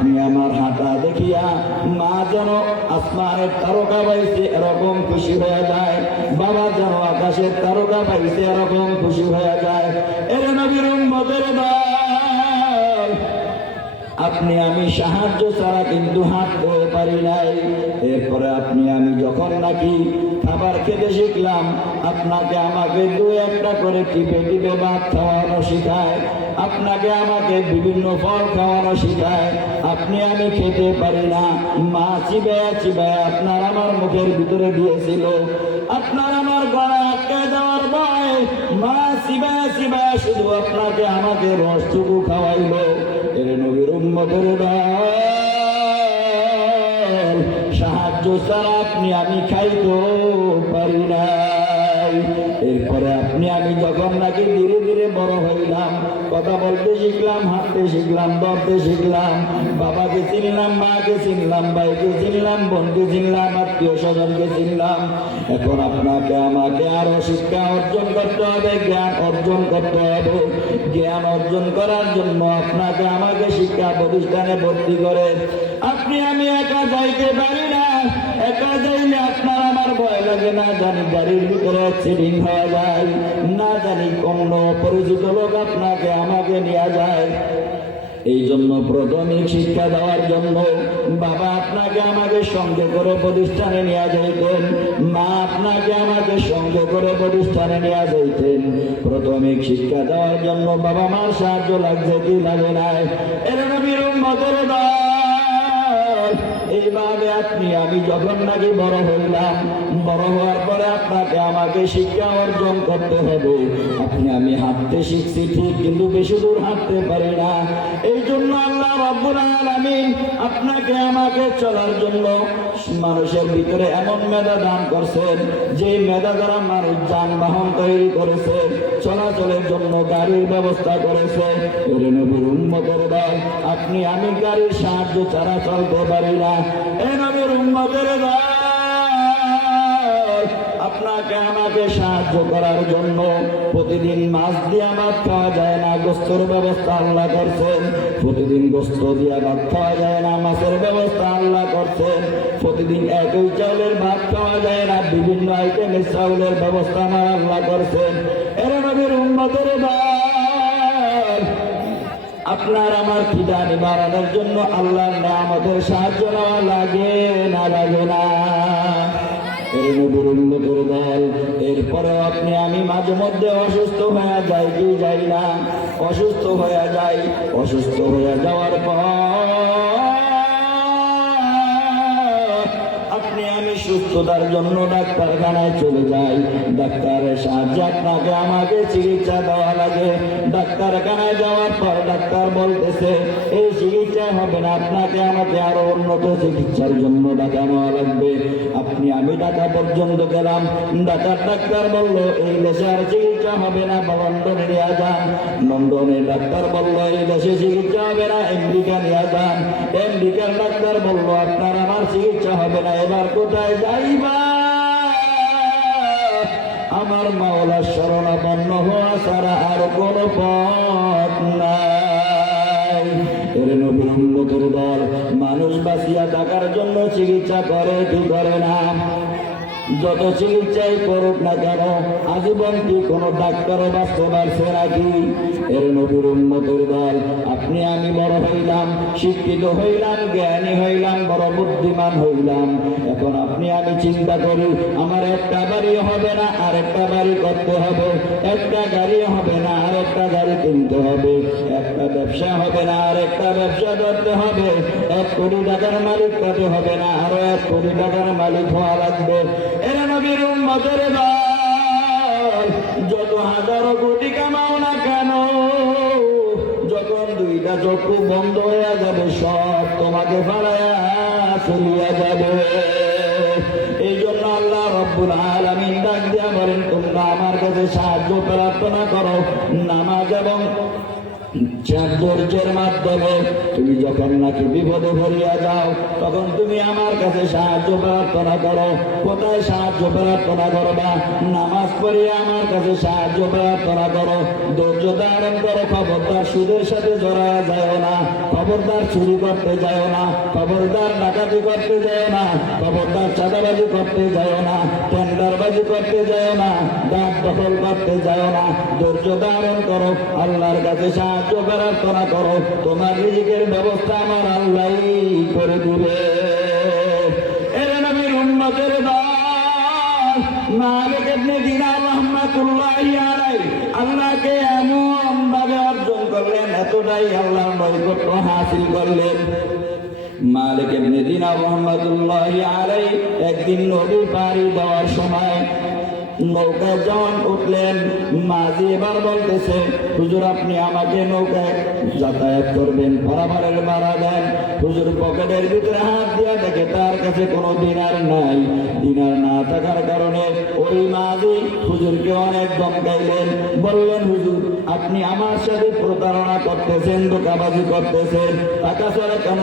আপনি আমার হাঁটা দেখিয়া মা যেন আসমানের তারকা পাইছে, এরকম খুশি হয়ে যায়। বাবা যেন আকাশের তারকা পাইছে, এরকম খুশি হয়ে যায়। এর আপনি আমি সাহায্য ছাড়া কিন্তু হাত হাঁটতে পারি নাই। এরপরে আপনি আমি যখন নাকি খাবার খেতে শিখলাম, আপনাকে আমাকে দু একটা করে টিপে টিপে ভাত খাওয়ানো শিখায়, আপনাকে আমাকে বিভিন্ন ফল খাওয়ানো শিখায়, আপনি আমি খেতে পারি না। মা চিবায়া চিবায়া আপনার আমার মুখের ভিতরে দিয়েছিল। আপনার আমার গলায় আটকে যাওয়ার ভয় মা চিবায়া চিবায়া শুধু আপনাকে আমাকে রসটুকু খাওয়াইলো। এর নবীর সাহায্য ছাড়া আপনি আমি খাইতে পারি নাই। এরপরে আপনি আমি যখন নাকি ধীরে বড় হইলাম। কথা বলতে শিখলাম, হাঁটতে শিখলাম, দৌড়তে শিখলাম। বাবাকে চিনলাম, মাকে চিনলাম, ভাইকে চিনলাম, বোনকে চিনলাম, আত্মীয় স্বজনকে চিনলাম। এখন আপনাকে, আমাকে আরও শিক্ষা অর্জন করতে হবে, জ্ঞান অর্জন করতে হবে। জ্ঞান অর্জন করার জন্য আপনাকে আমাকে শিক্ষা প্রতিষ্ঠানে ভর্তি করে। আপনি আমি একা যাইতে পারি না একা যাইলে আপনার আমার ভয় লাগে না জানি গাড়ির ভিতরে অ্যাক্সিডেন্ট হয়ে যায়, না জানি অন্য পরিচিত লোক আপনাকে আমাকে নিয়ে যায়। এই জন্য প্রাথমিক শিক্ষা দেওয়ার জন্য বাবা আপনাকে আমাকে সঙ্গে করে প্রতিষ্ঠানে নিয়ে যাইতেন, মা আপনাকে আমাকে সঙ্গে করে প্রতিষ্ঠানে নিয়ে যাইতেন। প্রাথমিক শিক্ষা দেওয়ার জন্য বাবা মার সাহায্য লাগছে কি লাগে নাই? এর নবীর উম্মতের দল এইভাবে আপনি, আমি যখন নাকি বড় হইলাম, বড় হওয়ার পরে আপনাকে আমাকে শিক্ষা অর্জন করতে হবে। আপনি, আমি হাঁটতে শিখছি ঠিক, কিন্তু বেশি দূর হাঁটতে পারি না। এই জন্য আল্লাহ রব্বুল আলামিন আপনাকে, আমাকে চলার জন্য মানুষের ভিতরে এমন মেধা দান করছেন যে মেধা দ্বারা মানুষ যানবাহন তৈরি করেছে, চলাচলের জন্য গাড়ির ব্যবস্থা করেছে। আপনি, আমি গাড়ির সাহায্য ছাড়া চলতে পারি না। আপনাকে আমাকে সাহায্য করার জন্য প্রতিদিন মাছ দিয়ে ভাত খাওয়া যায় না, গোস্তর ব্যবস্থা আল্লাহ করছেন। প্রতিদিন গোস্ত দিয়ে ভাত খাওয়া যায় না, মাছের ব্যবস্থা আল্লাহ করছেন। প্রতিদিন একই চাউলের ভাত খাওয়া যায় না, বিভিন্ন আইটেমের চাউলের ব্যবস্থা আমার আল্লাহ করছেন। এর নবীর উন্মতের দল আপনার আমার খিদা নিবারণের জন্য আল্লাহর নামতের সাহায্য নেওয়া লাগে না লাগে না? এরপরে আপনি আমি মাঝে মধ্যে অসুস্থ হয়ে যাই কি যাই না? অসুস্থ হয়ে যাই, অসুস্থ হয়ে যাওয়ার পর সুস্থতার জন্য ডাক্তারখানায় চলে যাই। ডাক্তারের সাহায্যে আপনাকে, আমাকে চিকিৎসা দেওয়া লাগে। ডাক্তারখানায় যাওয়ার পর ডাক্তার বলতেছে, এই চিকিৎসা হবে না, আপনাকে আমাকে আরও উন্নত চিকিৎসার জন্য টাকা নেওয়া লাগবে। আপনি, আমি টাকা পর্যন্ত গেলাম। ডাক্তার ডাক্তার বলল, এই দেশে আর চিকিৎসা হবে না, বা লন্ডনে নিয়ে যান। লন্ডনে ডাক্তার বলল, এই দেশে চিকিৎসা হবে না, আমেরিকা নিয়ে যান। আমেরিকার ডাক্তার বলল, আপনার, আমার চিকিৎসা হবে না, এবার কোথায় যাইবা। আমার মাওলা শরণাপন্ন হওয়া ছাড়া আর কোন পথ নাই। এর নবীর উন্নতর দল, মানুষ বাঁচিয়া থাকার জন্য চিকিৎসা করে কি করে না? যত চিকিৎসাই করুক না কেন, আজীবন কি কোনো ডাক্তারও বাঁচতে পারছে নাকি? এর নবীর উন্নতর দল, আপনি আমি বড় হইলাম, শিক্ষিত হইলাম, জ্ঞানী হইলাম, বড় বুদ্ধিমান হইলাম। এখন আপনি আমি চিন্তা করি, আমার একটা বাড়ি হবে না আর একটা বাড়ি করতে হবে। একটা গাড়ি হবে না আর একটা গাড়ি কিনতে হবে। একটা ব্যবসা হবে না আর একটা ব্যবসা করতে হবে। এক কোটি টাকার মালিক হতে হবে না, আরও এক কোটি টাকার মালিক হওয়া লাগবে। এরা নবীর উম্মতের দল যত হাজারো কোটি কামাও না কেন, যখন দুইটা চক্ষু বন্ধ হয়ে যাবে, সব তোমাকে ফাড়ায়া চলিয়া যাবে। এই জন্য আল্লাহ রব্বুল আলামিন ডাক দিয়া বলেন, তোমরা আমার কাছে সাহায্য প্রার্থনা করো, নামাজ এবং ধৈর্যের মাধ্যমে তুমি যখন নাকি বিপদে ভরিয়া যাও, তখন তুমি আমার কাছে সাহায্য প্রার্থনা করো। কোথায় সাহায্য প্রার্থনা করবা? নামাজ পড়িয়ে আমার কাছে সাহায্য প্রার্থনা করো। ধৈর্য ধারণ করো, খবরদার সুদের সাথে জড়ায়া যায় না। খবরদার চুরি করতে যায় না। খবরদার ডাকাতি করতে যায় না। খবরদার চাঁদাবাজি করতে যায় না। টেন্ডারবাজি করতে যায় না। দাঁত দখল করতে যায় না। ধৈর্য ধারণ করো, আল্লাহর কাছে সাহায্য প্রার্থনা করো তোমার রিজিকের ব্যবস্থা আমার আল্লাহ করে দিবে। এর নবীর উন্নতের আলাইহি, আল্লাহকে এমন ভাবে অর্জন করলেন, এতটাই হাসিল করলেন। মালিক ইবনে দিনার রহমাতুল্লাহি একদিন নদী পাড়ি দেওয়ার সময় নৌকায় যখন উঠলেন, মাঝি এবার বলতেছে, হুজুর, আপনি আমাকে নৌকায় যাতায়াত করবেন ফরামারের মারা দেন। হুজুর পকেটের ভিতরে হাত দিয়া দেখে তার কাছে কোনো দিনার নাই। দিনার না থাকার কারণে ওই মাঝি হুজুরকে অনেক ধমকাইলেন। বললেন, হুজুর, আপনি আমার সাথে প্রতারণা করতেছেন, ধোকাবাজি করতেছেন, টাকা ছাড়া কেন